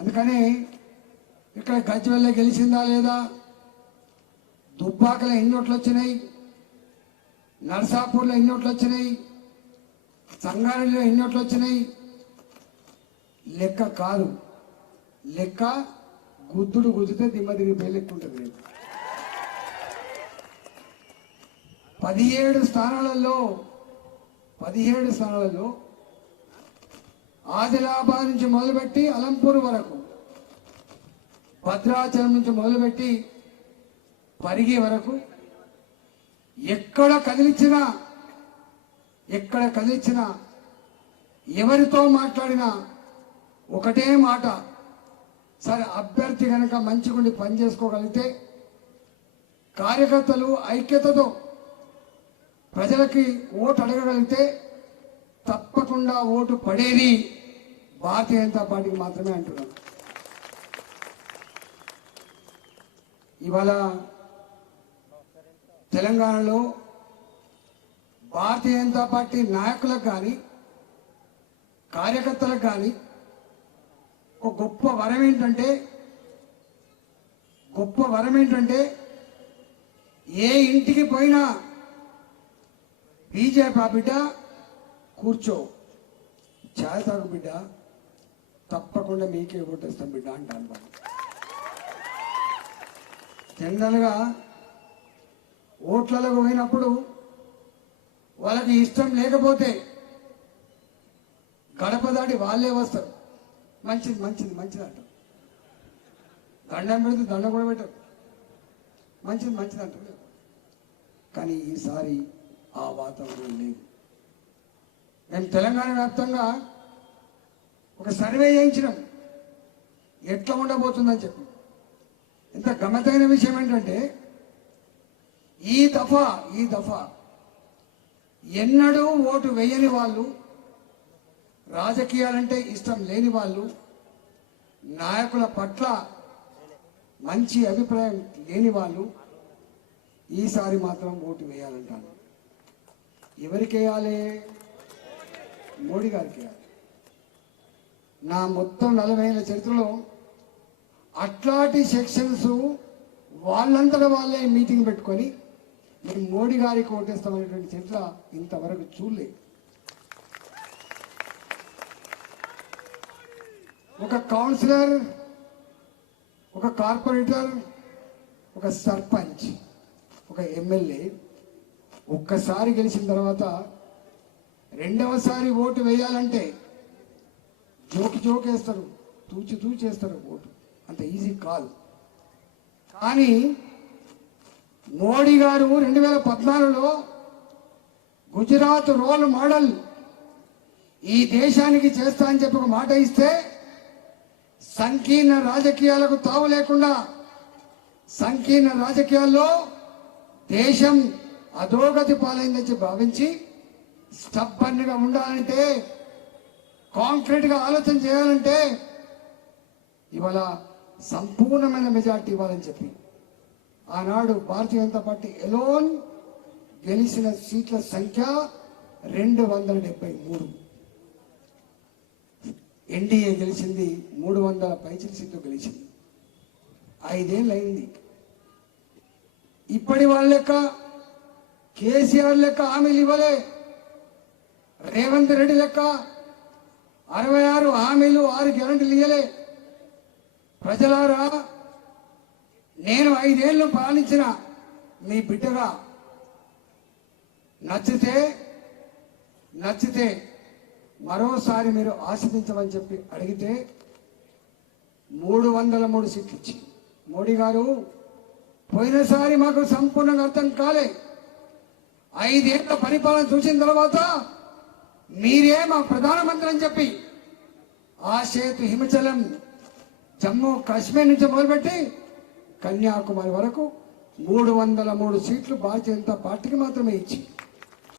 అందుకని ఇక్కడ గజ్వేల్ గెలిచిందా లేదా, దుబ్బాకలో ఎన్ని ఓట్లు వచ్చినాయి, నర్సాపూర్లో ఎన్ని ఓట్లు వచ్చినాయి, సంగారెడ్డిలో ఎన్ని ఓట్లు వచ్చినాయి లెక్క కాదు. లెక్క గుద్దుడు గుద్దితే దిమ్మ తిరిగిపోయి లెక్క ఉంటుంది. 17 స్థానాలలో ఆదిలాబాద్ నుంచి మొదలుపెట్టి అలంపూర్ వరకు, భద్రాచలం నుంచి మొదలుపెట్టి పరిగి వరకు ఎక్కడ కదిలించినా ఎవరితో మాట్లాడినా ఒకటే మాట, సరే అభ్యర్థి కనుక మంచిగుండి పని చేసుకోగలిగితే, కార్యకర్తలు ఐక్యతతో ప్రజలకి ఓటు అడగగలిగితే తప్పకుండా ఓటు పడేది భారతీయ జనతా పార్టీకి మాత్రమే అంటున్నాను. ఇవాళ తెలంగాణలో భారతీయ జనతా పార్టీ నాయకులకు కానీ కార్యకర్తలకు కానీ ఒక గొప్ప వరం ఏంటంటే ఏ ఇంటికి పోయినా బీజేపీ బిడ్డ కూర్చో, ఛాయ్ తాగు బిడ్డ, తప్పకుండా మీకే ఓటేస్తాం బిడ్డ అంటాను. జనరల్గా ఓట్లకు పోయినప్పుడు వాళ్ళకి ఇష్టం లేకపోతే గడప దాటి వాళ్ళే వస్తారు. మంచిది మంచిది మంచిది అంటారు. దండం పెడితే దండ కూడా పెట్టరు. మంచిది మంచిది అంటారు. కానీ ఈసారి ఆ వాతావరణం లేదు. మేము తెలంగాణ వ్యాప్తంగా ఒక సర్వే చేయించినాం ఎట్లా ఉండబోతుందని చెప్పి. ఇంత గమ్మత్తైన విషయం ఏంటంటే ఈ దఫా ఎన్నడూ ఓటు వేయని వాళ్ళు, రాజకీయాలంటే ఇష్టం లేని వాళ్ళు, నాయకుల పట్ల మంచి అభిప్రాయం లేని వాళ్ళు ఈసారి మాత్రం ఓటు వేయాలంటాను. ఎవరికి వేయాలి? మోడీ గారికి వేయాలి. నా మొత్తం 40 ఏళ్ల చరిత్రలో అట్లాంటి సెక్షన్స్ వాళ్ళంతటా వాళ్ళే మీటింగ్ పెట్టుకొని మేము మోడీ గారికి ఓటేస్తామనేటువంటి చరిత్ర ఇంతవరకు చూడలేదు. ఒక కౌన్సిలర్, ఒక కార్పొరేటర్, ఒక సర్పంచ్, ఒక ఎమ్మెల్యే ఒక్కసారి గెలిచిన తర్వాత రెండవసారి ఓటు వేయాలంటే జోకేస్తారు, తూచేస్తారు ఓటు. అంత ఈజీ కాదు. కానీ మోడీ గారు 2014లో గుజరాత్ రోల్ మోడల్ ఈ దేశానికి చేస్తా అని చెప్పి ఒక మాట ఇస్తే, సంకీర్ణ రాజకీయాలకు తావు లేకుండా, సంకీర్ణ రాజకీయాల్లో దేశం అధోగతి పాలైందని భావించి స్టబ్బన్గా ఉండాలంటే, కాంక్రీట్ గా ఆలోచన చేయాలంటే ఇవాళ సంపూర్ణమైన మెజార్టీ ఇవ్వాలని చెప్పి ఆనాడు భారతీయ జనతా పార్టీ ఎలోన్ గెలిచిన సీట్ల సంఖ్య 273. ఎన్డీఏ గెలిచింది 300 పైచిల సీట్లు గెలిచింది. 5 ఏళ్ళు అయింది. ఇప్పటి వాళ్ళ లెక్క కేసీఆర్ లెక్క హామీలు ఇవ్వలే. రేవంత్ రెడ్డి లెక్క 66 హామీలు 6 గ్యారెంటీలు ఇవ్వలే. ప్రజలారా, నేను 5 ఏళ్ళు పాలించిన మీ బిడ్డగా నచ్చితే మరోసారి మీరు ఆశీర్వదించమని చెప్పి అడిగితే 303 సీట్లు ఇచ్చి, మోడీ గారు పోయినసారి మాకు సంపూర్ణంగా అర్థం కాలే, 5 ఏళ్ల పరిపాలన చూసిన తర్వాత మీరే మా ప్రధానమంత్రి అని చెప్పి ఆ సేతు హిమాచలం జమ్మూ కాశ్మీర్ నుంచి మొదలుపెట్టి కన్యాకుమారి వరకు 303 సీట్లు భారతీయ జనతా పార్టీకి మాత్రమే ఇచ్చి